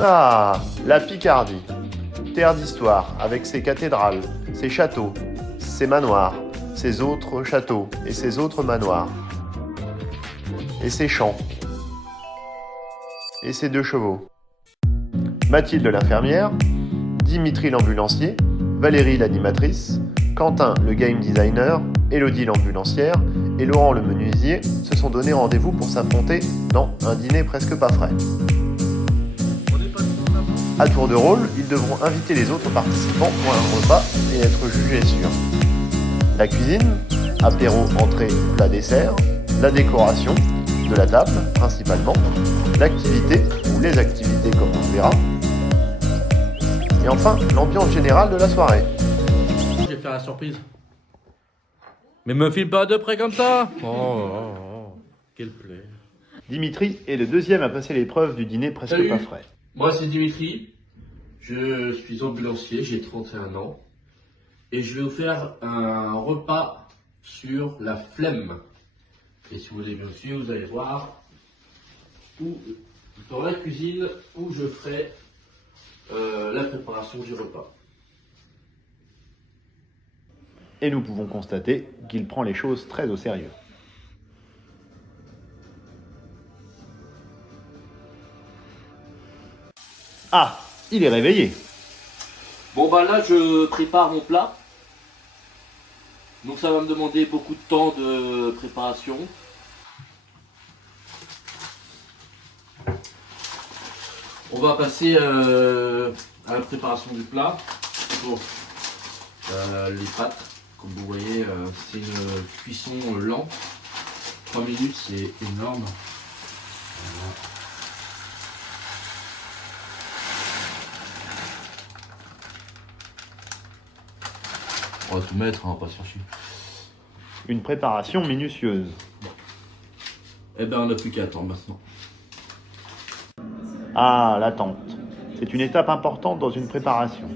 Ah, la Picardie. Terre d'histoire, avec ses cathédrales, ses châteaux, ses manoirs, ses autres châteaux et ses autres manoirs. Et ses champs. Et ses 2 chevaux. Mathilde l'infirmière, Dimitri l'ambulancier, Valérie l'animatrice, Quentin le game designer, Élodie l'ambulancière et Laurent le menuisier se sont donné rendez-vous pour s'affronter dans un dîner presque pas frais. À tour de rôle, ils devront inviter les autres participants pour un repas et être jugés sur la cuisine, apéro, entrée, plat, dessert, la décoration de la table principalement, l'activité ou les activités comme on le verra, et enfin l'ambiance générale de la soirée. Je vais faire la surprise. Mais me file pas de près comme ça. Oh, quel plaisir. Dimitri est le deuxième à passer l'épreuve du dîner presque Salut. pas frais. Moi c'est Dimitri, je suis ambulancier, j'ai 31 ans et je vais vous faire un repas sur la flemme. Et si vous voulez bien suivre, vous allez voir dans la cuisine où je ferai la préparation du repas. Et nous pouvons constater qu'il prend les choses très au sérieux. Ah, il est réveillé. Bon bah là je prépare mon plat. Donc ça va me demander beaucoup de temps de préparation. On va passer à la préparation du plat. Pour les pâtes, comme vous voyez, c'est une cuisson lente. 3 minutes, c'est énorme. Voilà. On va tout mettre, hein, pas se faire chier. Une préparation minutieuse. Eh ben on n'a plus qu'à attendre maintenant. Ah, l'attente. C'est une étape importante dans une préparation.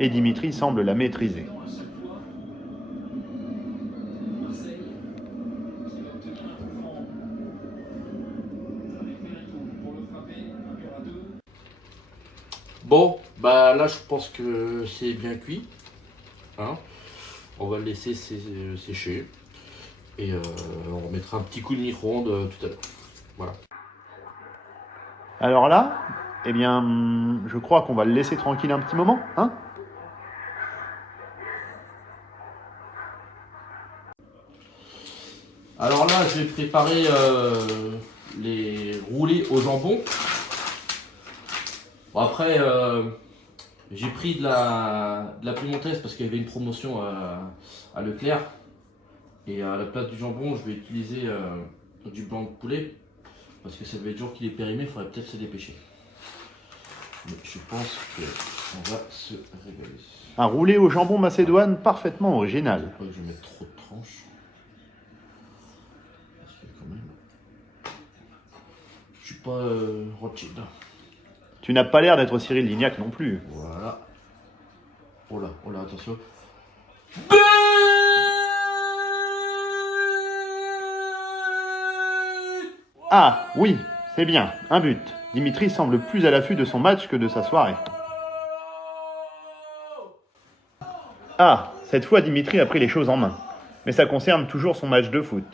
Et Dimitri semble la maîtriser. Bon, bah là je pense que c'est bien cuit. Hein, on va le laisser sécher. Et on mettra un petit coup de micro-ondes tout à l'heure. Voilà. Alors là, eh bien, je crois qu'on va le laisser tranquille un petit moment, hein ? Alors là, je vais préparer les roulés au jambon. Bon, après, j'ai pris de la piémontaise parce qu'il y avait une promotion à Leclerc. Et à la place du jambon, je vais utiliser du blanc de poulet. Parce que ça devait être jour qu'il est périmé, il faudrait peut-être se dépêcher. Mais je pense qu'on va se régaler. Un roulé au jambon macédoine parfaitement original. Je crois que je vais mettre trop de tranches. Parce que quand même, je suis pas Rothschild. Tu n'as pas l'air d'être Cyril Lignac non plus. Voilà. Oh là, attention. Ah, oui, c'est bien, un but. Dimitri semble plus à l'affût de son match que de sa soirée. Ah, cette fois Dimitri a pris les choses en main. Mais ça concerne toujours son match de foot.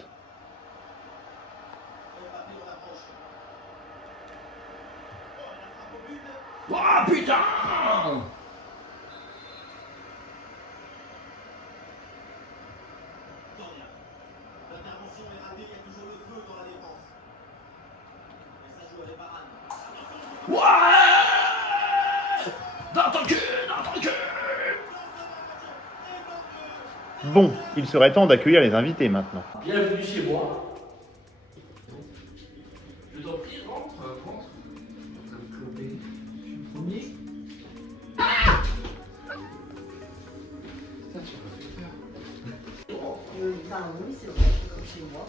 Oh putain! L'intervention est ratée, il y a toujours le feu dans la défense. Et ça joue avec Varane. Ouais! Dans ton cul! Bon, il serait temps d'accueillir les invités maintenant. Bienvenue chez moi. Je t'en prie, rentre. Je suis le premier. Oui, c'est vrai, c'est comme chez moi.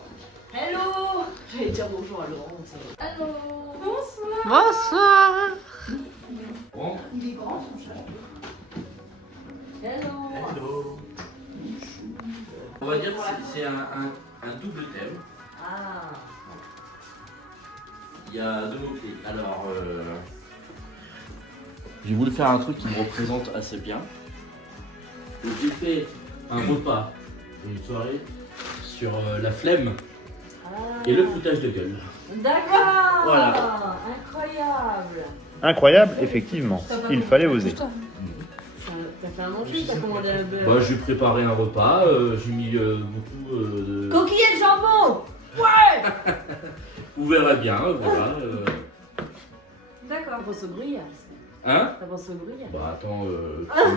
Hello! J'allais dire bonjour à Laurent. Hello! Bonsoir! Bonsoir. Rentre. Il est grand son chat. Hello! Hello. On va dire que c'est un double thème. Ah! Il y a 2 mots-clés. Alors, J'ai voulu faire un truc qui me représente assez bien. Donc j'ai fait un repas, une soirée, sur la flemme et le foutage de gueule. D'accord. Voilà. Incroyable. Incroyable, effectivement. Il fallait oser. T'as fait un manger, t'as commandé un beurre. Bah, j'ai préparé un repas, j'ai mis beaucoup de... Coquillette de jambon. Vous verrez bien, voilà. D'accord. T'avances au gruyère. Hein? T'avances au gruyère. Bah attends,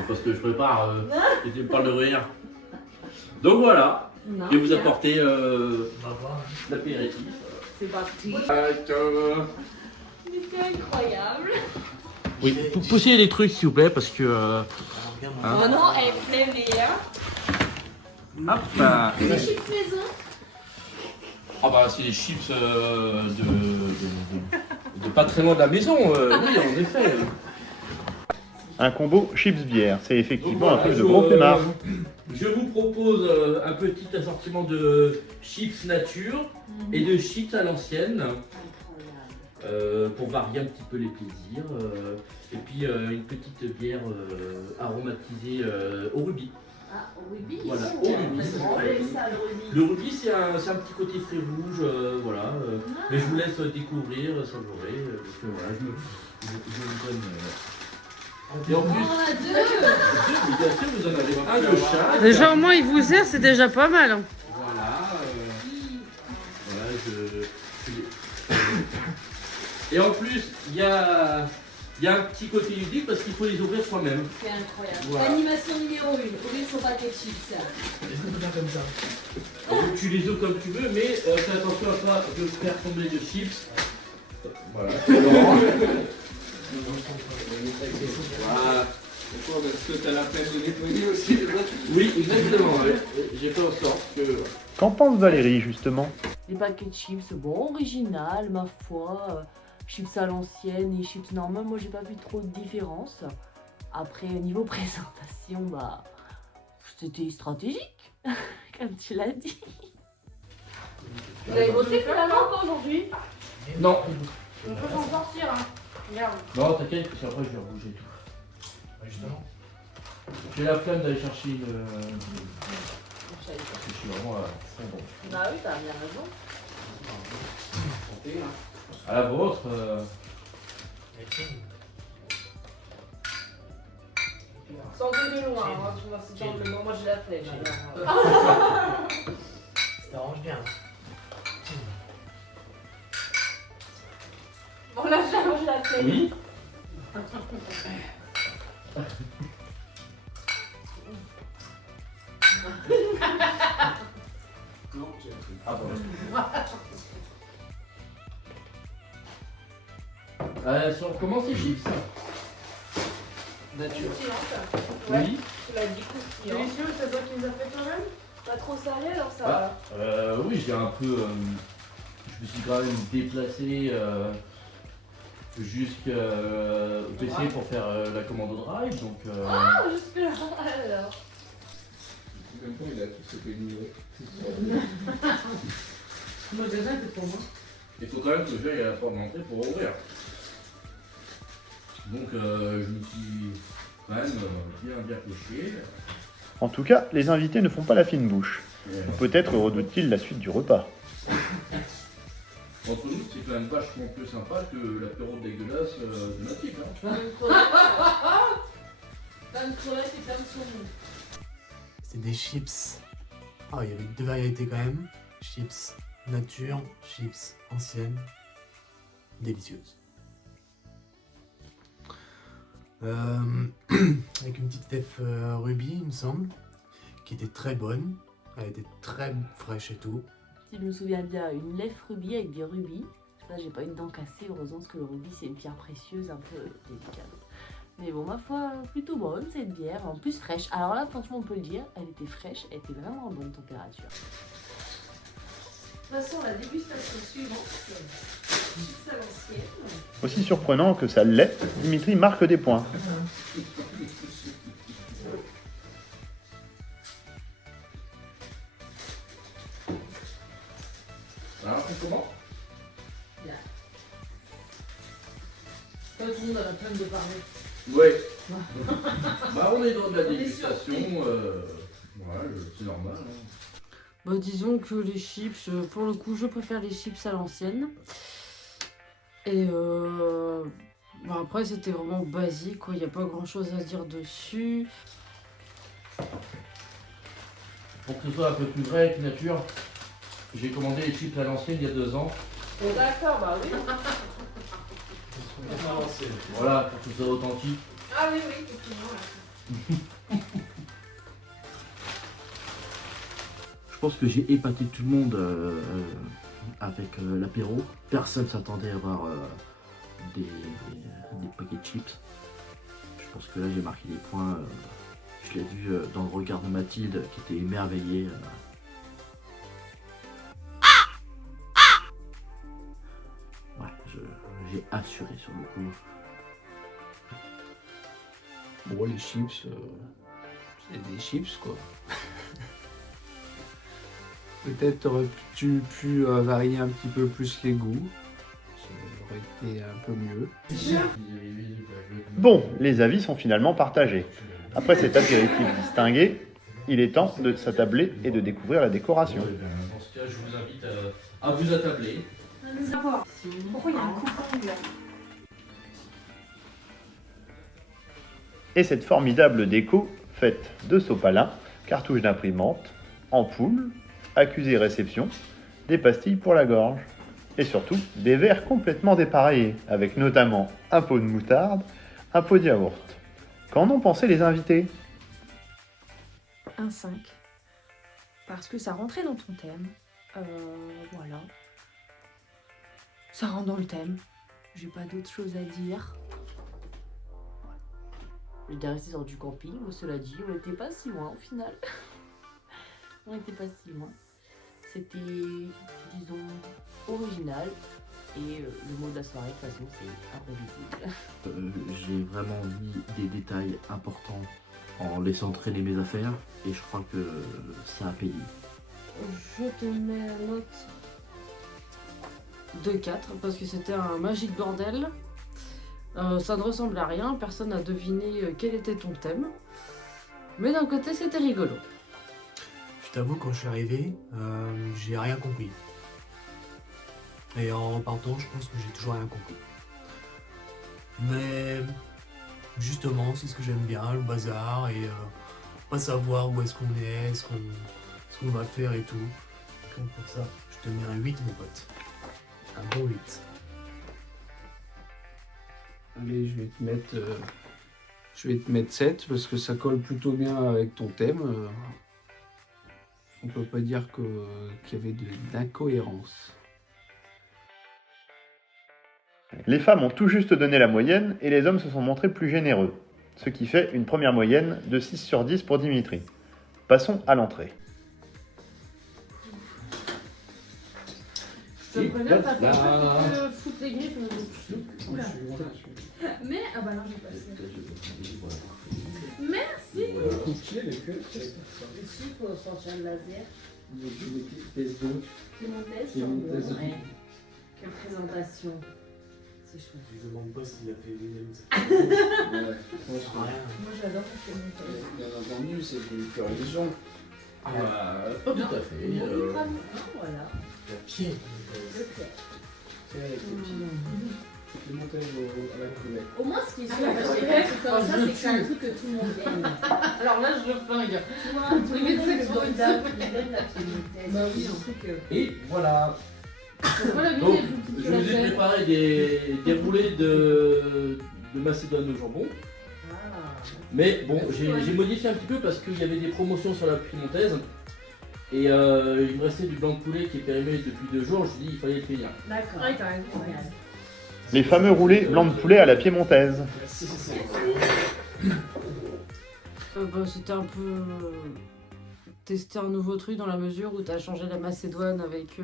parce que je prépare, et tu me parles de gruyère. Donc voilà, Non, je vais vous bien. apporter l'apéritif. C'est parti. Oui, Mais c'est incroyable. poussez les trucs s'il vous plaît, parce que... hein. Oh non, elle est flemmée, hein. Hop là. Les chips maison. Ah bah c'est les chips de pas très loin de la maison, oui en effet. Un combo chips-bière, c'est Donc effectivement voilà, un truc de gros flemmard. je vous propose un petit assortiment de chips nature et de chips à l'ancienne. Pour varier un petit peu les plaisirs. Et puis une petite bière aromatisée au rubis. Ah, au rubis. Voilà, Oh, au rubis. c'est drôle, ça, le rubis. Le rubis, c'est un petit côté frais rouge, voilà. Mais je vous laisse découvrir, savourer, parce que voilà, je vous donne. Et en plus, Oh, deux. bien sûr, vous en avez un de chaque. Déjà au moins il vous sert, c'est déjà pas mal. Hein. Voilà, et en plus, il y a un petit côté ludique parce qu'il faut les ouvrir soi-même. C'est incroyable. Voilà. Animation numéro 1. Ouvrir son paquet de chips. Donc, tu les ouvres comme tu veux, mais fais attention à pas de faire tomber de chips. Voilà. Laurent. Voilà. Pourquoi? Parce que t'as la peine de nettoyer aussi les autres. Oui, exactement. Ouais. J'ai fait en sorte que. Qu'en pense Valérie, justement? Les paquets de chips, bon, original, ma foi. Chips à l'ancienne et chips normales, moi j'ai pas vu trop de différence. Après, au niveau présentation, bah, c'était stratégique, comme tu l'as dit. Vous avez bossé finalement pas aujourd'hui? Non. On peut s'en sortir. Hein. Regarde. Non, t'inquiète, parce qu'après je vais rebouger tout. Justement. J'ai la flemme d'aller chercher une. Parce que je suis vraiment à fond bon. Bah oui, t'as bien raison. Santé, hein. À la vôtre. Sans de loin, hein, tu vois, c'est dans le moment, moi j'ai la flemme. Ça t'arrange bien. Bon, là, j'ai la flemme. Oui. Non, j'ai appris. Ah bon. Si on commence les chips. Nature. Oui. Tu l'as dit croustillant. Délicieux, c'est toi qui les as fait toi-même? Pas trop salé alors ça Ah. va. Oui, j'ai un peu. Je me suis quand même déplacé jusqu'au PC pour faire la commande au drive, donc. Ah, jusque là alors. Même temps, il a tout ce que livré. Le magasin était pour moi. Il faut quand même que j'aille à la porte d'entrée pour ouvrir. Donc je me suis quand même bien couché. En tout cas, les invités ne font pas la fine bouche. Peut-être redoutent-ils la suite du repas. Entre nous, c'est quand même vachement plus sympa que l'apéro dégueulasse de notre type. Hein. Plein de crevettes et plein de saumon. C'est des chips. Ah, il y avait deux variétés quand même. Chips nature, chips anciennes. Délicieuses. Avec une petite fève rubis, il me semble, qui était très bonne. Elle était très fraîche et tout. Si je me souviens bien, une lèvre rubis avec des rubis. Là, j'ai pas une dent cassée, heureusement, parce que le rubis, c'est une pierre précieuse, un peu délicate. Mais bon, ma foi, plutôt bonne cette bière, en plus fraîche. Alors là, franchement, on peut le dire, elle était fraîche, elle était vraiment en bonne température. De toute façon, la dégustation suivante, chips à l'ancienne. Aussi surprenant que ça l'est, Dimitri marque des points. Alors, on commence. Tout le monde a la peine de parler. Ouais. Bah on est dans de la dégustation, voilà, c'est normal. Hein. Bah disons que les chips, pour le coup, je préfère les chips à l'ancienne. Et bah après, c'était vraiment basique, quoi. Il n'y a pas grand chose à dire dessus. Pour que ce soit un peu plus vrai que nature, j'ai commandé les chips à l'ancienne il y a 2 ans. D'accord, bah oui. Voilà, pour que ce soit authentique. Ah oui, oui, effectivement. Je pense que j'ai épaté tout le monde avec l'apéro. Personne s'attendait à avoir des paquets de chips. Je pense que là j'ai marqué des points. Je l'ai vu dans le regard de Mathilde qui était émerveillée. Ouais, j'ai assuré sur le coup. Bon, les chips, c'est des chips quoi. Peut-être aurais-tu pu varier un petit peu plus les goûts. Ça aurait été un peu mieux. Bon, les avis sont finalement partagés. Après cet apéritif distingué, il est temps de s'attabler et de découvrir la décoration. Dans ce cas, je vous invite à vous attabler. Pourquoi il y a un coupon là? Et cette formidable déco faite de sopalin, cartouches d'imprimante, ampoules, accusés réception, des pastilles pour la gorge. Et surtout, des verres complètement dépareillés, avec notamment un pot de moutarde, un pot de yaourt. Qu'en ont pensé les invités? Un 5. Parce que ça rentrait dans ton thème. Voilà. Ça rentre dans le thème. J'ai pas d'autre chose à dire. J'étais resté sur du camping, mais cela dit, on n'était pas si loin au final. On n'était pas si loin. C'était, disons, original. Et le mot de la soirée, de toute façon, c'est imprévisible. J'ai vraiment mis des détails importants en laissant traîner mes affaires et je crois que ça a payé. Je te mets la note de 4 parce que c'était un magique bordel. Ça ne ressemble à rien, personne n'a deviné quel était ton thème. Mais d'un côté, c'était rigolo. Je t'avoue, quand je suis arrivé, j'ai rien compris. Et en repartant, je pense que j'ai toujours rien compris. Mais justement, c'est ce que j'aime bien, le bazar, et pas savoir où est-ce qu'on est, ce qu'on va faire et tout. Donc pour ça, je te mets un 8, mon pote. Un bon 8. Allez, je vais te mettre 7 parce que ça colle plutôt bien avec ton thème. On peut pas dire qu'il y avait d'incohérence. Les femmes ont tout juste donné la moyenne et les hommes se sont montrés plus généreux, ce qui fait une première moyenne de 6 sur 10 pour Dimitri. Passons à l'entrée. Je te préviens, t'as pas envie de foutre les griffes. Oula. Mais, ah bah non, j'ai passé. Merci. Ici, il faut sortir le laser. Qu'est-ce donc? C'est mon test. Ouais. Quelle présentation. C'est chouette. Je me demande pas s'il a fait une Ouais, franchement. Moi, j'adore faire mon test. Bien entendu, c'est une fleur de gens. Pas tout à fait. Voilà. Le pied. Le clair. Le montage à la coulette. Au moins, ce qui est sûr, parce que c'est comme ça, c'est que c'est un truc que tout le monde aime. Alors là, je le flingue. Tu vois, tout le monde aime la piémontaise. Bah oui. C'est un truc. Et voilà. Moi, la Donc, vie est plus petite je que la vous ai tienne. préparé des roulés de macédoine au jambon. Ah. Mais bon, j'ai modifié un petit peu parce qu'il y avait des promotions sur la piémontaise. Et il me restait du blanc de poulet qui est périmé depuis 2 jours. Je me suis dit il fallait le finir. D'accord. Ouais, t'as raison. Génial. Les fameux roulés blancs de poulet à la piémontaise. Bah, c'était un peu tester un nouveau truc dans la mesure où t'as changé la macédoine avec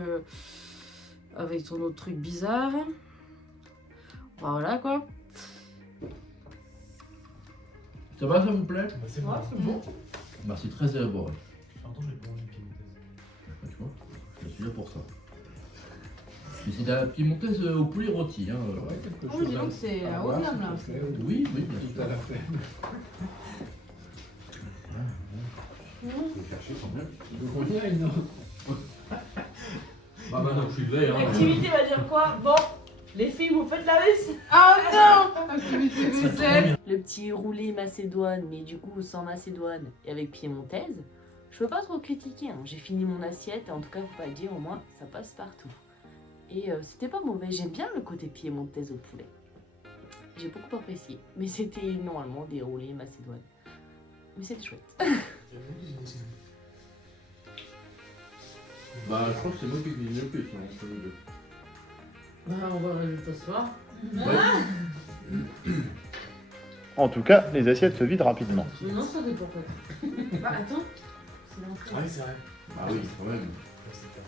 ton autre truc bizarre. Voilà quoi. Ça va, ça vous plaît? Bah, c'est bon. Ouais, c'est bon. Merci, très élaboré. Pardon, j'ai pas envie de piémontaise. Tu vois, je suis là pour ça. C'est de la piémontaise au poulet rôti. Hein. Ah oui, dis donc, c'est à haut de gamme là. Oui, oui, bien Tout sûr. à la fin. Donc on y aille, non? Ah bah non, je suis veille. Hein. L'activité va dire quoi? Bon, les filles, vous faites la vaisselle. Oh non! Activité vaisselle. Le petit roulé macédoine, mais du coup sans macédoine et avec piémontaise, je peux pas trop critiquer. Hein. J'ai fini mon assiette, en tout cas, faut pas le dire, au moins ça passe partout. Et c'était pas mauvais, j'aime bien le côté piémontaise au poulet. J'ai beaucoup apprécié, mais c'était normalement des roulés macédoine. Mais c'était chouette. Bah, je crois que c'est moi qui cuisine le plus, hein, entre nous deux. On va le résultat ce soir. En tout cas, les assiettes se vident rapidement. Non, ça dépend pas. Bah attends, c'est l'entrée. Ah oui, c'est vrai. Ah oui, quand même. Ouais, c'est clair.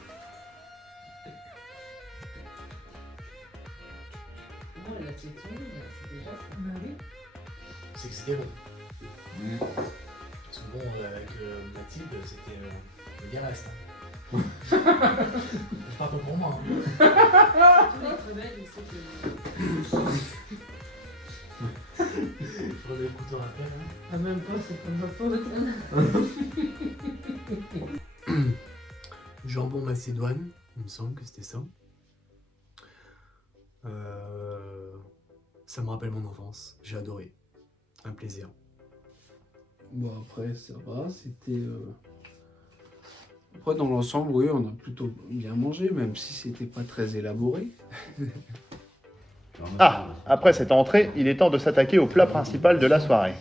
Non, elle a tué son lit, c'est déjà ça. Bah oui. C'est que c'était bon. Parce que bon, avec Mathilde, c'était le gars reste. Je parle pas pour moi. Hein. Tous les crevettes, il sait que... Je remets le couteau à rappel. Hein. Ah, même pas, c'est pas ma faute. Jambon macédoine, il me semble que c'était ça. Ça me rappelle mon enfance, j'ai adoré. Un plaisir. Bon, après, ça va, c'était... Après, dans l'ensemble, oui, on a plutôt bien mangé, même si c'était pas très élaboré. Ah, après cette entrée, il est temps de s'attaquer au plat principal de la soirée.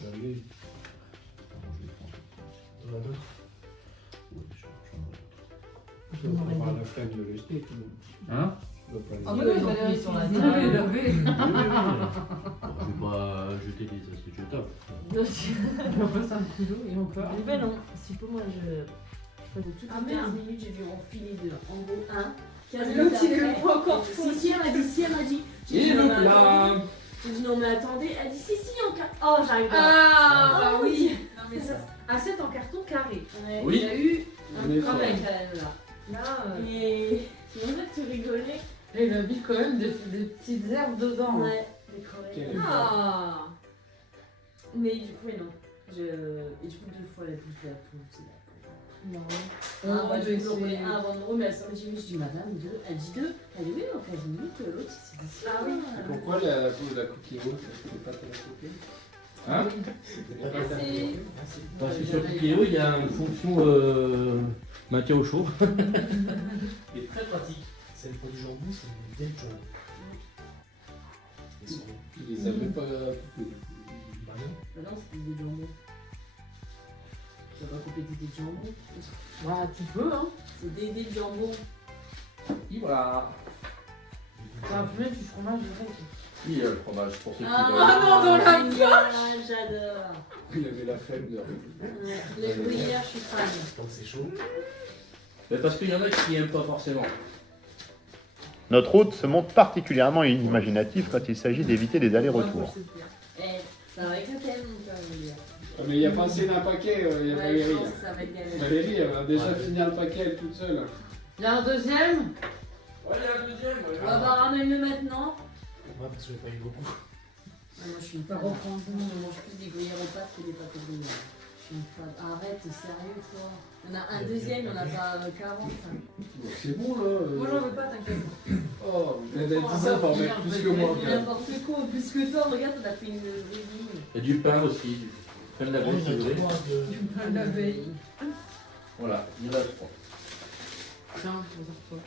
On a d'autres. Je dois pas avoir la flemme de le jeter, tout le monde. Hein? Je dois pas le Ah jeter. oui, ils ont mis sur la table. Je vais pas jeter des assiettes jetables. On va passer un kilo et on part. Ben non, si pour moi je... De toutes Ah, les merde. 15 minutes, j'ai vu enfiler deux. En gros, un. 15 L'autre, minutes il est après. pas encore Si, elle m'a dit, si, elle m'a dit. J'ai dit, non, mais attendez. J'ai dit, non, mais attendez. Elle dit, si, en carton. Oh, j'arrive pas. Ah, bah oui. Non mais ça, assiette en carton carré. Ouais. Oui. Il y a eu On un est travail fort. quand même là. Là, Et c'est pour ça que tu rigolais. Et il a mis quand même des petites herbes dedans. Ouais, des crevettes. Quel- ah. Mais du coup, non. Et du coup, 2 fois la bouche de la poule, c'est là. Non. Moi, je vais mais rouler c'est- un avant de rouler, mais elle s'en dit, je dis, madame, 2. Elle dit 2. Elle dit, oui, dans 15 minutes, l'autre, c'est d'ici. Ah oui. Et pourquoi la cookie roule, parce que c'est pas très coupé? Hein? Merci. Parce que sur Cookie.io, il y a une fonction maintien au chaud. Il est très pratique. C'est le produit jambon, c'est une belle jambon. Ils sont- Il les a même pas coupés. Bah non. Bah non, c'est des jambons. Tu vas pas couper des dés de jambon. Bah, tu peux, hein. C'est des dés de jambon. Et voilà. Ça va mettre du fromage avec. Oui, le fromage pour ceux qui Ah, veulent. non, dans la poche. J'adore. Il avait la flemme de... Les gruyères, je suis fan. Quand c'est chaud. Mais parce qu'il y en a qui n'aiment pas forcément. Notre hôte se montre particulièrement imaginatif quand il s'agit d'éviter les allers-retours. Eh, ça va être tellement quand même. Ah, mais il a passé d'un paquet, il y a Ouais, je Valérie. pense là. que ça va être galère. Valérie, elle va déjà finir le paquet elle toute seule. Il y a un deuxième. Ouais, il y a un deuxième. On va ramène-le maintenant. Moi, parce que j'ai pas eu beaucoup. Ah, moi, je suis une fan. Reprendre, je mange plus des gruyères aux pâtes que des pâtes aux gruyères. Je suis une fan. Arrête, sérieux, toi. On a un deuxième, on n'a pas 40. C'est bon là. Moi j'en veux pas, t'inquiète. Oh, mais elle a dit ça pour mettre plus que moi. quand même. N'importe quoi, plus que toi. Regarde, on a fait une résine. Il y a du pain aussi. Du pain de la veille, si vous voulez. La veille. Voilà, il y en a 3. Tiens, regarde toi.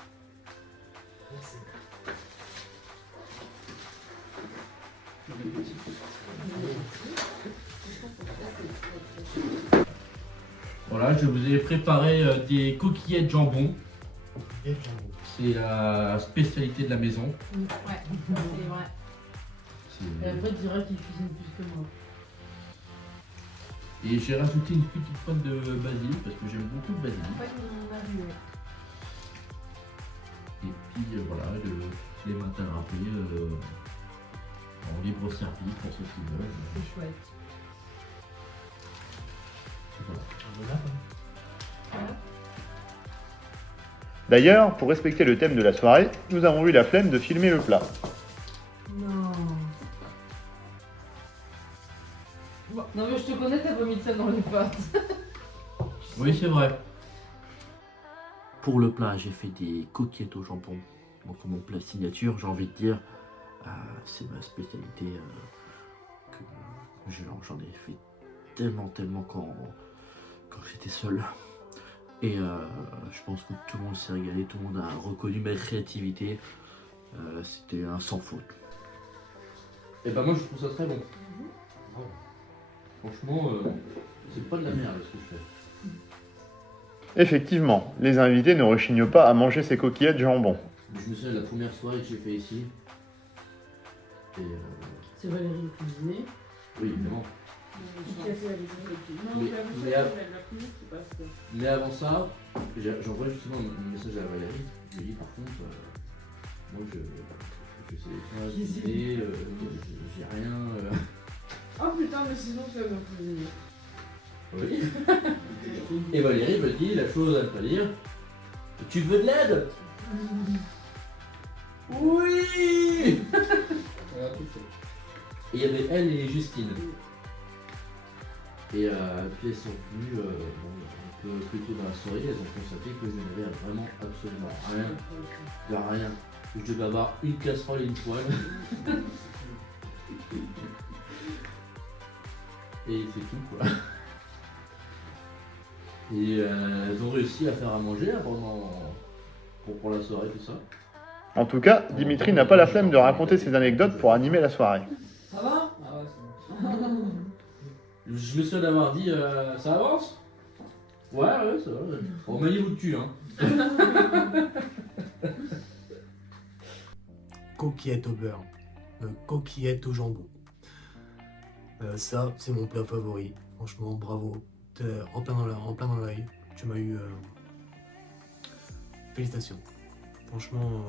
Voilà, je vous ai préparé des coquillettes jambon. Belle jambon. C'est la spécialité de la maison. Ouais, c'est vrai. Et après, tu diras qu'il cuisine plus que moi. Et j'ai rajouté une petite pointe de basilic parce que j'aime beaucoup le basilic. Ouais, on a vu, ouais. Et puis voilà, les matins râpés en libre service pour ceux qui veulent. C'est chouette. Et voilà. Un bon appel. D'ailleurs, pour respecter le thème de la soirée, nous avons eu la flemme de filmer le plat. Non. Bon, non mais je te connais, t'as pas mis de ça dans les pâtes. Oui, c'est vrai. Pour le plat, j'ai fait des coquillettes au jambon. Donc mon plat signature, j'ai envie de dire, c'est ma spécialité. J'en ai fait tellement quand j'étais seul. Et je pense que tout le monde s'est régalé, tout le monde a reconnu ma créativité. C'était un sans faute. Et bah moi je trouve ça très bon. Franchement, c'est pas de la merde ce que je fais. Effectivement, les invités ne rechignent pas à manger ces coquillettes jambon. Je me souviens de la première soirée que j'ai fait ici. Et C'est Valérie cuisinée. oui, évidemment. Qui a fait la vaisselle? Non, Mais- la mais vaisselle, av- elle l'a pris, c'est pas ça. Mais avant ça, j'envoie justement un message à Valérie. Je lui ai dit par contre, moi je sais pas cuisiner, j'ai rien. Oh putain, mais sinon tu vas bien cuisiner. Oui. Et Valérie me dit la chose à ne pas dire. Tu veux de l'aide? Oui. Et il y avait elle et Justine. Et puis elles sont venues un peu plus tôt dans la soirée, elles ont constaté que je n'avais vraiment absolument rien. De rien. Je devais avoir une casserole et une poêle. Et c'est tout quoi. Et elles ont réussi à faire à manger là, pour la soirée, tout ça. En tout cas, Dimitri n'a pas la flemme de raconter ses anecdotes pour animer la soirée. Ça va? Ah ouais, c'est bon. Je me souviens d'avoir dit ça avance? Ouais, ça va. Bon, maniez-vous le cul, hein. Coquillettes au beurre, coquillettes au jambon. Ça, c'est mon plat favori. Franchement, bravo. T'es en plein dans l'œil. Tu m'as eu. Félicitations. Franchement,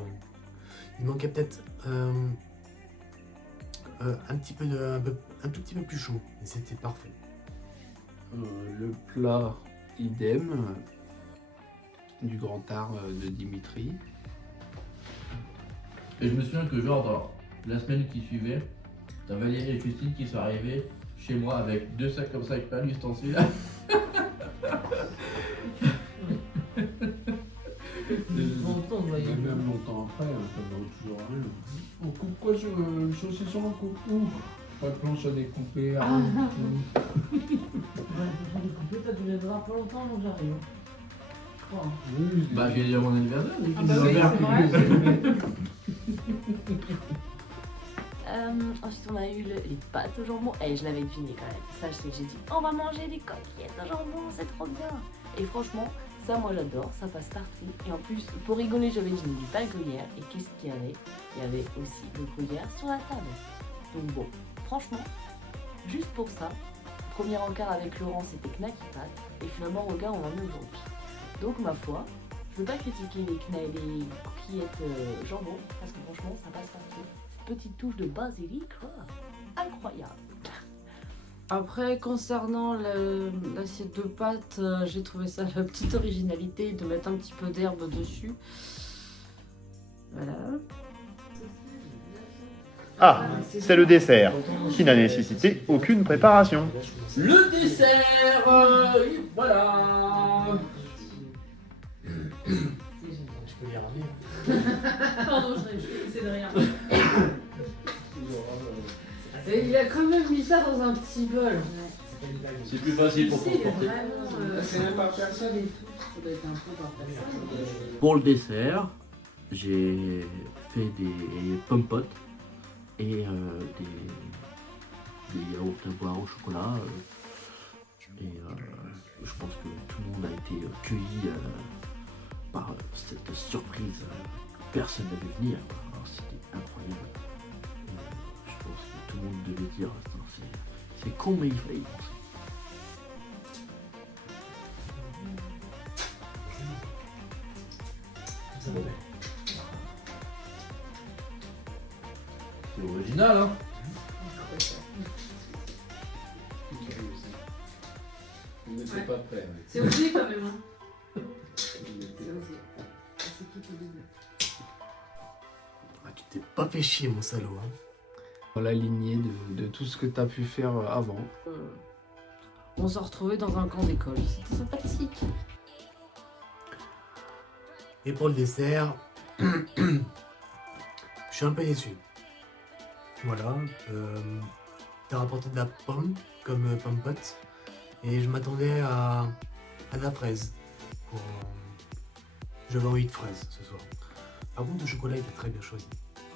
il manquait peut-être un tout petit peu plus chaud, et c'était parfait. Le plat, idem, du grand art de Dimitri. Et je me souviens que genre dans la semaine qui suivait, t'as Valérie et Justine qui sont arrivés chez moi avec 2 sacs comme ça avec plein d'ustensiles. Longtemps, vous voyez. Et même longtemps après, ça vaut toujours rien. On coupe quoi sur le saucisson, on coupe où? Pas de planche à découper, rien du tout. Ouais, j'en ai coupé, t'as dû les voir pas longtemps avant que j'arrive. Je crois. Oui, Bah j'ai dit à mon anniversaire. Ah bah oui, c'est vrai. Ensuite, on a eu les pâtes au jambon. Et je l'avais deviné quand même. Ça, j'ai dit, on va manger des coquillettes au jambon, c'est trop bien. Et franchement, ça, moi j'adore, ça passe partout. Et en plus, pour rigoler, j'avais dit, n'oublie pas le gruyère. Et qu'est-ce qu'il y avait? Il y avait aussi le gruyère sur la table. Donc bon, franchement, juste pour ça, premier encart avec Laurent, c'était knacky pâtes. Et finalement, regarde, on en est aujourd'hui. Donc, ma foi, je veux pas critiquer les coquillettes jambon, parce que franchement, ça passe partout. Petite touche de basilic, quoi. Incroyable. Après, concernant l'assiette de pâtes, j'ai trouvé ça la petite originalité de mettre un petit peu d'herbe dessus. Voilà. Ah, c'est le dessert, qui n'a nécessité aucune préparation. Le dessert, voilà. Tu peux les ramener. Pardon, c'est de rien. Et il a quand même mis ça dans un petit bol. C'est plus facile pour transporter. C'est même pas personne. et tout. Ça doit être un peu par personne. Pour le dessert, j'ai fait des pommes potes et des yaourts à boire au chocolat. Et je pense que tout le monde a été cueilli par cette surprise. Personne n'avait vu venir. Alors, c'était incroyable. Et, je pense que tout le monde devait dire c'est con, mais il fallait y penser. C'est original, hein? On n'était pas prêts. C'est osé quand même. Hein. C'est osé. pas fait chier mon salaud. Hein. Dans la lignée de tout ce que tu as pu faire avant. On s'est retrouvés dans un camp d'école. C'était sympathique. Et pour le dessert, je suis un peu déçu. Voilà, t'as rapporté de la pomme comme pomme pote et je m'attendais à de la fraise. J'avais envie de fraise ce soir. Par contre, le chocolat était très bien choisi.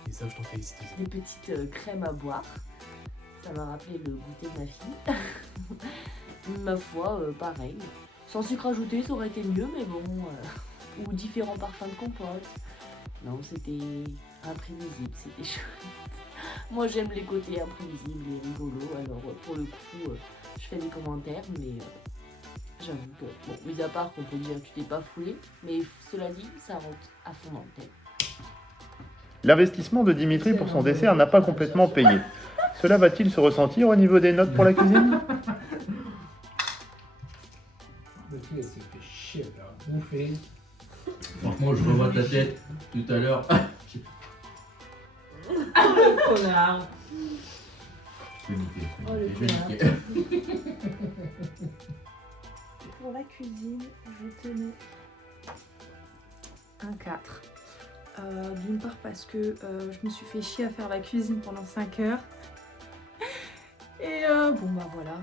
Et ça, je t'en félicite. Des petites crèmes à boire. Ça m'a rappelé le goûter de ma fille. Ma foi, pareil. Sans sucre ajouté, ça aurait été mieux, mais bon. Ou différents parfums de compote. Non, c'était imprévisible, c'était chouette. Moi, j'aime les côtés imprévisibles et rigolos. Alors, pour le coup, je fais des commentaires, mais j'avoue que, bon, mis à part qu'on peut dire que tu t'es pas foulé, mais cela dit, ça rentre à fond dans le thème. L'investissement de Dimitri pour son dessert n'a pas complètement payé. Cela va-t-il se ressentir au niveau des notes pour la cuisine? Le truc, elle s'est fait chier, elle a bouffé. Franchement, je revois ta tête tout à l'heure. Connard. Je vais niquer, Oh, le je vais niquer. Pour la cuisine, je te mets un 4. D'une part parce que je me suis fait chier à faire la cuisine pendant 5 heures. Et bon bah voilà,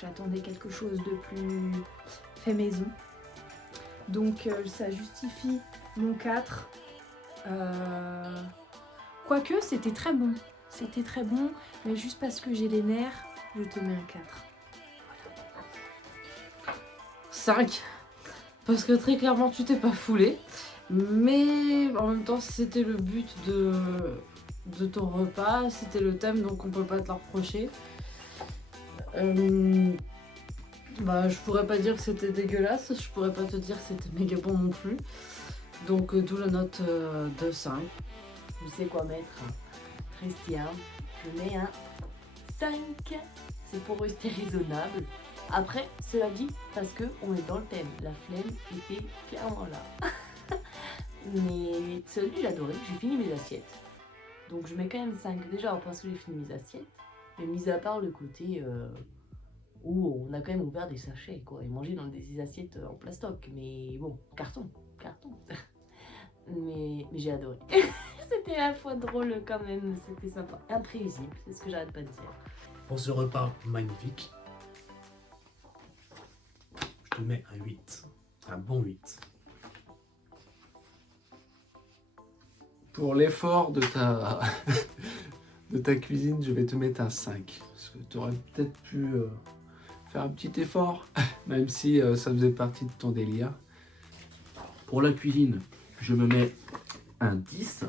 j'attendais quelque chose de plus fait maison. Donc ça justifie mon 4. Quoique c'était très bon. C'était très bon, mais juste parce que j'ai les nerfs, je te mets un 4. 5. Parce que très clairement, tu t'es pas foulé. Mais en même temps, c'était le but de ton repas, c'était le thème, donc on peut pas te le reprocher. Bah, je pourrais pas dire que c'était dégueulasse, je pourrais pas te dire que c'était méga bon non plus. Donc d'où la note de 5. Je sais quoi mettre. Christian, je mets un 5. C'est pour rester raisonnable. Après, cela dit, parce que on est dans le thème. La flemme était clairement là. Mais cela dit, j'ai adoré. J'ai fini mes assiettes. Donc je mets quand même 5 déjà parce que j'ai fini mes assiettes. Mais mis à part le côté où on a quand même ouvert des sachets quoi, et mangé dans des assiettes en plastoc. Mais bon, carton. Mais j'ai adoré. C'était à la fois drôle quand même, c'était sympa. Imprévisible, c'est ce que j'arrête pas de dire. Pour ce repas magnifique, je te mets un 8. Un bon 8. Pour l'effort de ta cuisine, je vais te mettre un 5. Parce que tu aurais peut-être pu faire un petit effort, même si ça faisait partie de ton délire. Pour la cuisine, je me mets un 10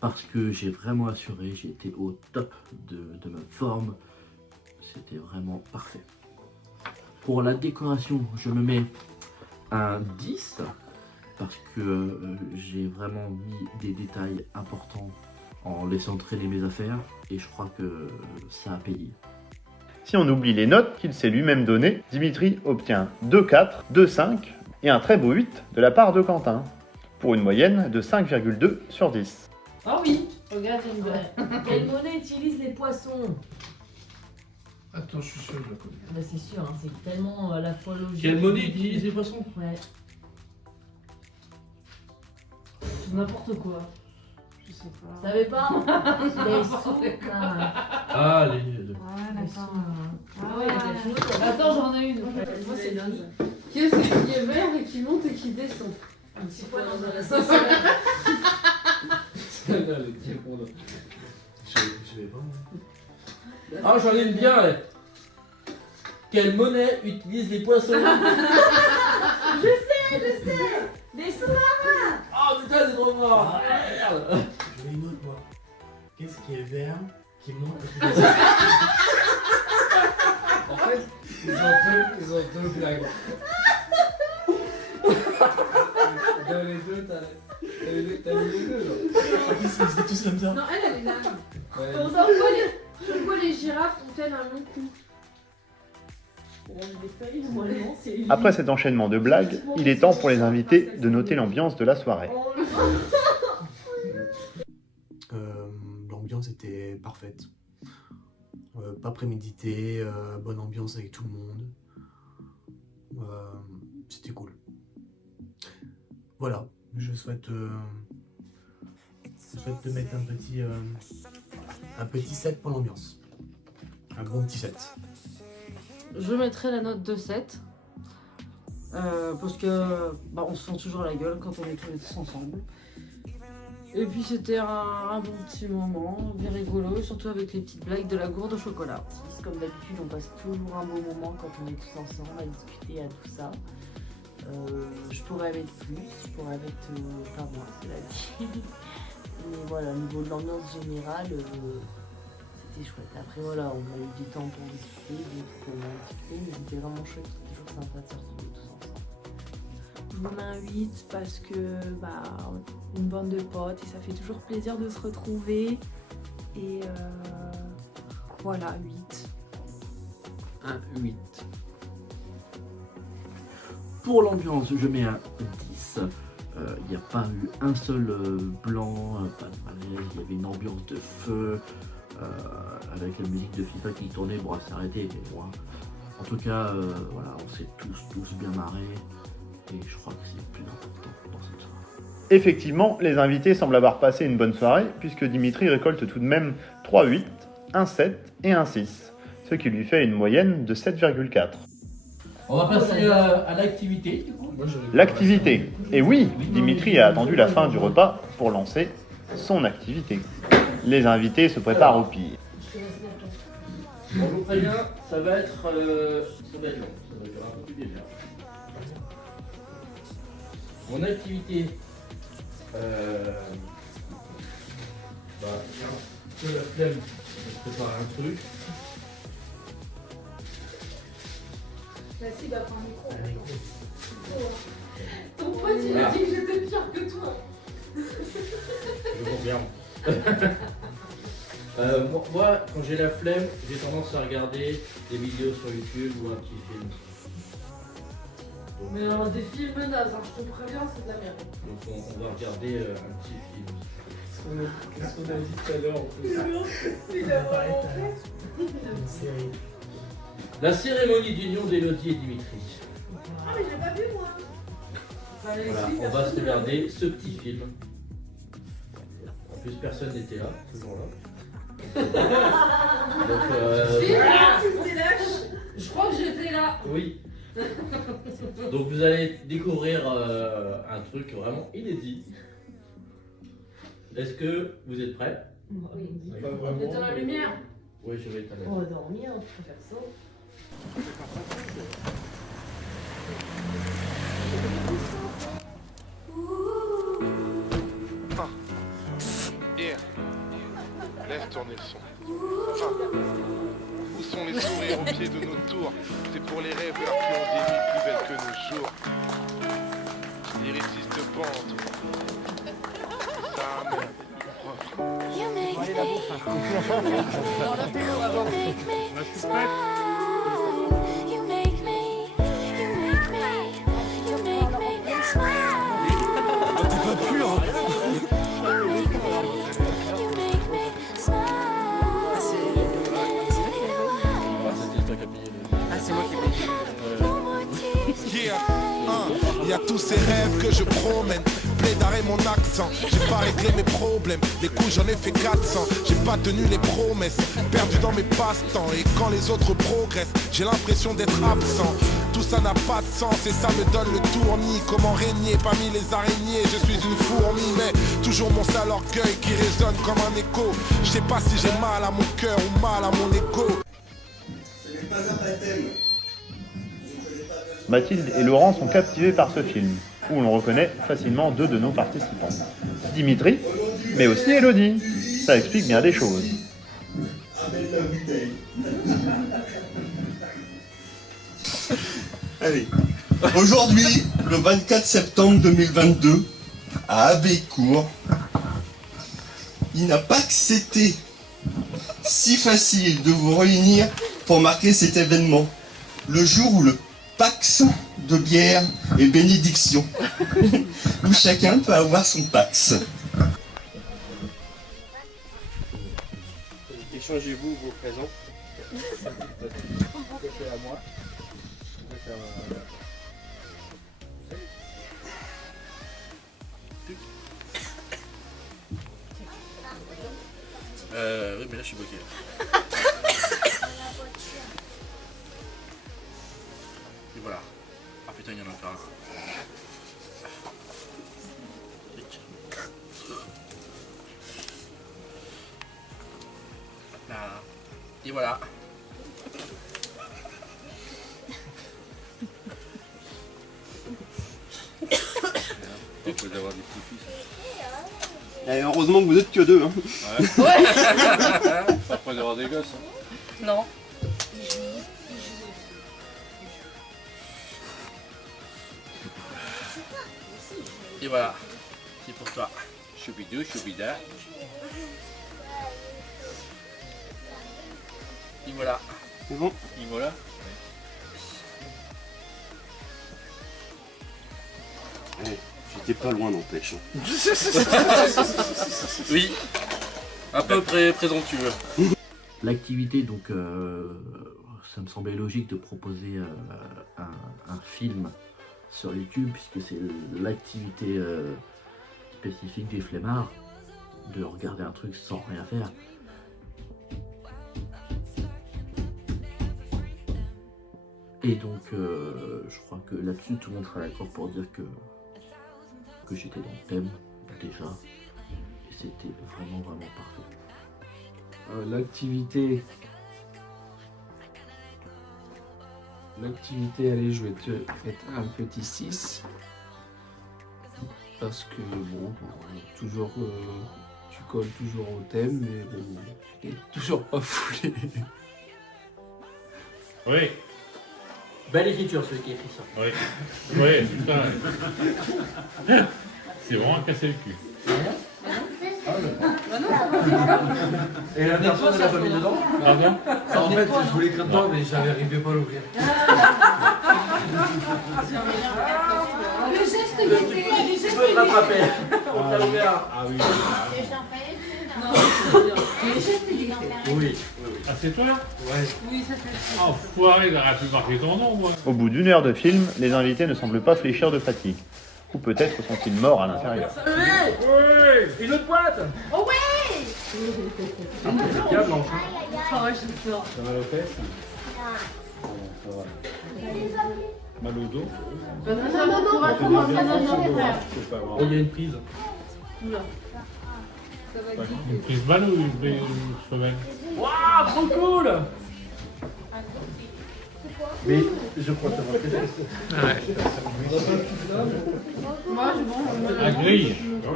parce que j'ai vraiment assuré, j'ai été au top de ma forme. C'était vraiment parfait. Pour la décoration, je me mets un 10 parce que j'ai vraiment mis des détails importants en laissant traîner mes affaires et je crois que ça a payé. Si on oublie les notes qu'il s'est lui-même données, Dimitri obtient 2,4, 2,5 et un très beau 8 de la part de Quentin, pour une moyenne de 5,2 sur 10. Oh oui, regarde, j'ai une Ouais. Quelle monnaie utilise les poissons? Attends, je suis sûr que je la connais. Bah c'est sûr, hein, c'est tellement à la fois logique. Quelle monnaie utilise les poissons? Ouais. n'importe quoi. Je sais pas. Vous savez pas? Les sous. Ah, les deux. Ah, d'accord. Ah ouais, attends, j'en ai une. Moi, c'est naze. Qu'est-ce qui est vert et qui monte et qui descend? Un petit poil dans la sauce. Celle-là, elle est bien bonne. Je vais pas. Ah, j'en ai une bien. Ouais. Quelle monnaie utilise les poissons? Je sais. Des sous-marins. Oh putain, c'est trop fort. Merde. Je vais une autre moi. Qu'est-ce qui est vert, qui monte En fait, ils ont deux blagues. Dans les deux, t'as les deux, genre. C'est tous comme ça. Non, elle est là. Ouais. Pourquoi les girafes ont-elles un long cou? Après cet enchaînement de blagues, il est temps pour les invités de noter l'ambiance de la soirée. après-midi, bonne ambiance avec tout le monde. C'était cool. Voilà, je souhaite te mettre un petit 7 pour l'ambiance. Un bon petit 7. Je mettrai la note de 7. Parce que on se sent toujours la gueule quand on est tous ensemble. Et puis c'était un bon petit moment, bien rigolo, surtout avec les petites blagues de la gourde au chocolat. Comme d'habitude, on passe toujours un bon moment quand on est tous ensemble à discuter à tout ça. Je pourrais mettre plus, je pourrais mettre pas moins, cela dit. Mais voilà, au niveau de l'ambiance générale, c'était chouette. Après voilà, on a eu du temps pour discuter, d'autres pour discuter, mais c'était vraiment chouette, c'était toujours sympa de se retrouver tous ensemble. Je vous mets un 8 parce que une bande de potes et ça fait toujours plaisir de se retrouver. Et voilà, 8. Un 8. Pour l'ambiance, je mets un 10. Il n'y a pas eu un seul blanc, pas de malaise, il y avait une ambiance de feu, avec la musique de FIFA qui tournait, bon, elle s'est arrêtée, mais bon, en tout cas, voilà, on s'est tous bien marrés, et je crois que c'est le plus important dans cette soirée. Effectivement, les invités semblent avoir passé une bonne soirée, puisque Dimitri récolte tout de même 3 8, un 7 et un 6, ce qui lui fait une moyenne de 7,4. On va passer à l'activité. L'activité. Et oui, Dimitri a attendu la fin du repas pour lancer son activité. Les invités se préparent au pire. Bon, je vous préviens, ça va être long, ça va durer un peu plus d'une heure. Mon activité, que la flemme, je prépare un truc. Vas-y, prends un micro. Ton pote, il a dit que j'étais pire que toi. Je confirme. Moi, quand j'ai la flemme, j'ai tendance à regarder des vidéos sur YouTube ou un petit film. Donc, Mais des films nazes, je te préviens, c'est de la merde. donc on va regarder un petit film. Qu'est-ce qu'on a dit tout à l'heure en plus? Il a vraiment fait. Une série. La cérémonie d'union d'Elodie et Dimitri. Ah, mais j'ai pas vu, moi. Voilà, on va se regarder ce petit film. En plus, personne n'était là, ce jour-là. Donc, Je crois que j'étais là. oui. Donc, vous allez découvrir un truc vraiment inédit. Est-ce que vous êtes prêts? Oui. Pas vraiment. T'éteins la lumière. Oui, je vais éteindre. On va dormir, on peut faire ça. Yeah. Laisse tourner le son. Enfin, où sont les sourires au pied de nos tours? C'est pour les rêveurs qui ont des nuits plus belles que nos jours. Lyriciste bande. Ça, merde. You make me smile. You make me smile. T'es pas pur. You make me smile. C'était toi qui as payé le... c'est moi qui ai payé. Il y a tous ces rêves que je promène. D'arrêt mon accent, j'ai pas réglé mes problèmes. Les coups j'en ai fait 400. J'ai pas tenu les promesses, perdu dans mes passe-temps. Et quand les autres progressent, j'ai l'impression d'être absent. Tout ça n'a pas de sens et ça me donne le tournis. Comment régner parmi les araignées? Je suis une fourmi, mais toujours mon sale orgueil qui résonne comme un écho. Je sais pas si j'ai mal à mon cœur ou mal à mon écho. Ce n'est pas un baptême. Mathilde et Laurent sont captivés par ce film, où l'on reconnaît facilement deux de nos participants. Dimitri, mais aussi Elodie. Ça explique bien des choses. Allez. Aujourd'hui, le 24 septembre 2022, à Abbécourt, il n'a pas que c'était si facile de vous réunir pour marquer cet événement. Le jour où le Pax de bière et bénédiction, où chacun peut avoir son Pax. Échangez-vous vos présents. C'est à moi. Oui, mais là je suis bloqué. Et voilà. Ah putain, il y en a encore un. Clic. Là. Et voilà. Et heureusement que vous êtes que deux. Hein. Après d'avoir des gosses. Non. Et voilà. C'est pour toi. Choubidou, choubida. Et voilà. C'est bon. Et voilà. J'étais pas loin n'empêche. Oui. Un peu présomptueux. L'activité, donc, ça me semblait logique de proposer un film sur YouTube, puisque c'est l'activité spécifique des flemmards, de regarder un truc sans rien faire. Et donc, je crois que là-dessus, tout le monde sera d'accord pour dire que j'étais dans le thème, déjà. Et c'était vraiment parfait. L'activité, allez, je vais te mettre un petit 6. Parce que, bon, toujours, tu colles toujours au thème, mais bon, tu n'es toujours pas foulé. Oui, Belle écriture, celui qui écrit ça. oui, oui, putain. C'est vraiment casser le cul. Et la personne, elle a pas mis dedans? Pardon? En fait, je voulais écrire dedans, mais j'arrivais pas à l'ouvrir. Le geste qui était là, les gestes Tu peux te rattraper. On t'a ouvert. Ah oui. Les gestes qui étaient Oui. Ah, c'est toi? Ouais. Oui, ça fait. Enfoiré, j'aurais pu marquer ton nom, moi. Au bout d'une heure de film, les invités ne semblent pas fléchir de fatigue. Ou peut-être sont-ils morts à l'intérieur. Oui! Une autre boîte. Oh ouais! Câble, enfin. Oh, j'ai peur. Ça va aux fesses? Ça va. Mal au dos? Non. C'est pas grave. Il y a une prise. Une prise balle ou une prise femelle? Waouh, trop cool. Mais je crois que ça va très Moi, je mange. Un grille.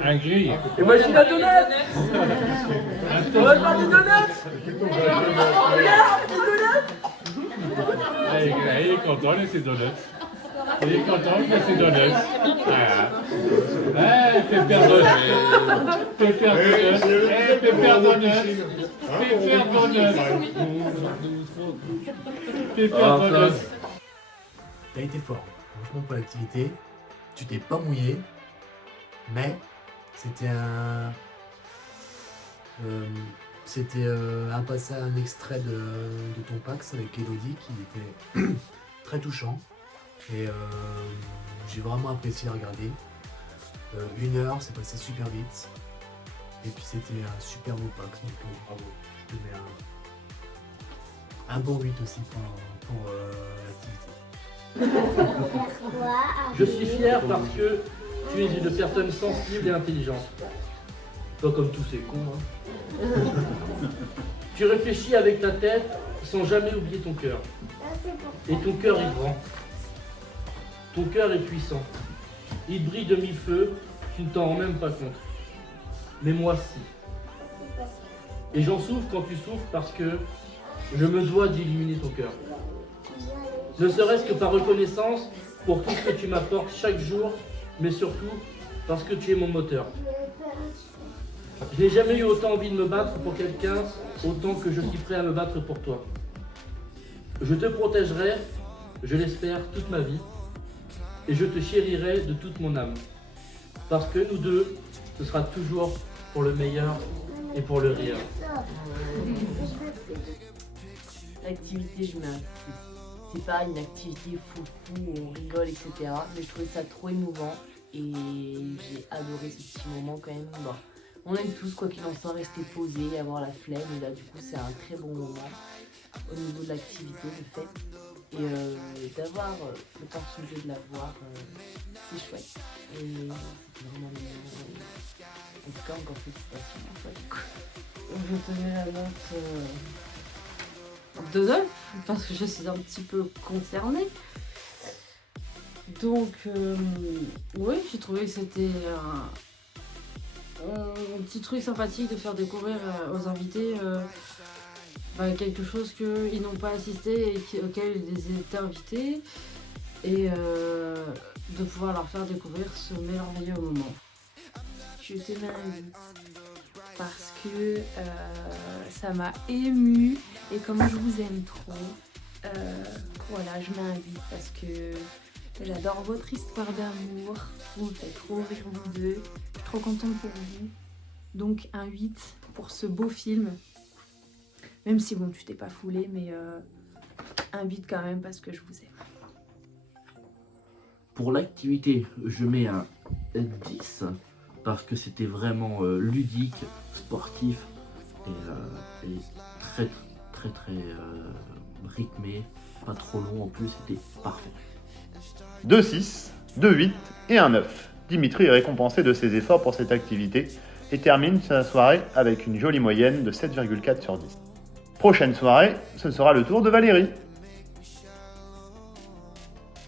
Un grille. Et moi j'ai la donut. On va faire des donuts. Il est content, il a ses donuts. Il est content, il a ses donuts. Voilà. Ah, Pépère Donut. Pépère Donut. Eh, Pépère Donut. Pépère Donut. Pépère Donut. T'as été fort, franchement, pour l'activité. Tu t'es pas mouillé, mais c'était un passage, un extrait de ton Pax avec Elodie qui était très touchant. Et j'ai vraiment apprécié à regarder. 1 heure, c'est passé super vite. Et puis c'était un super beau Pax, donc bravo. Je te mets un bon 8 aussi pour l'activité. Je suis fier parce que tu es une personne sensible et intelligente. Pas comme tous ces cons. Hein. Tu réfléchis avec ta tête sans jamais oublier ton cœur. Et ton cœur est grand. Ton cœur est puissant. Il brille de mille feux, tu ne t'en rends même pas compte. Mais moi si. Et j'en souffre quand tu souffres parce que je me dois d'illuminer ton cœur. Ne serait-ce que par reconnaissance pour tout ce que tu m'apportes chaque jour, mais surtout parce que tu es mon moteur. Je n'ai jamais eu autant envie de me battre pour quelqu'un, autant que je suis prêt à me battre pour toi. Je te protégerai, je l'espère, toute ma vie, et je te chérirai de toute mon âme. Parce que nous deux, ce sera toujours pour le meilleur et pour le rire. activité, je mets un 6. C'est pas une activité foufou où on rigole, etc. Mais je trouvais ça trop émouvant et j'ai adoré ce petit moment quand même. Bon, on aime tous, quoi qu'il en soit, rester posé, avoir la flemme. Et là, du coup, c'est un très bon moment au niveau de l'activité, le fait. Et d'avoir l'opportunité de la voir, c'est chouette. Et c'est vraiment mignon. En tout cas, encore félicitations. En fait. Je te mets la note de 9 parce que je suis un petit peu concernée. Donc, oui, j'ai trouvé que c'était un petit truc sympathique de faire découvrir aux invités quelque chose qu'ils n'ont pas assisté et auquel ils étaient invités et de pouvoir leur faire découvrir ce merveilleux moment. Je te mets un 8 parce que ça m'a émue et comme je vous aime trop, voilà, je mets un 8 parce que j'adore votre histoire d'amour, vous me faites trop rire vous deux, je suis trop contente pour vous. Donc un 8 pour ce beau film, même si bon tu t'es pas foulé, mais un 8 quand même parce que je vous aime. Pour l'activité, je mets un 10 parce que c'était vraiment ludique, sportif et très rythmé, pas trop long en plus, c'était parfait. 2 6, 2 8 et un 9. Dimitri est récompensé de ses efforts pour cette activité et termine sa soirée avec une jolie moyenne de 7,4 sur 10. Prochaine soirée, ce sera le tour de Valérie.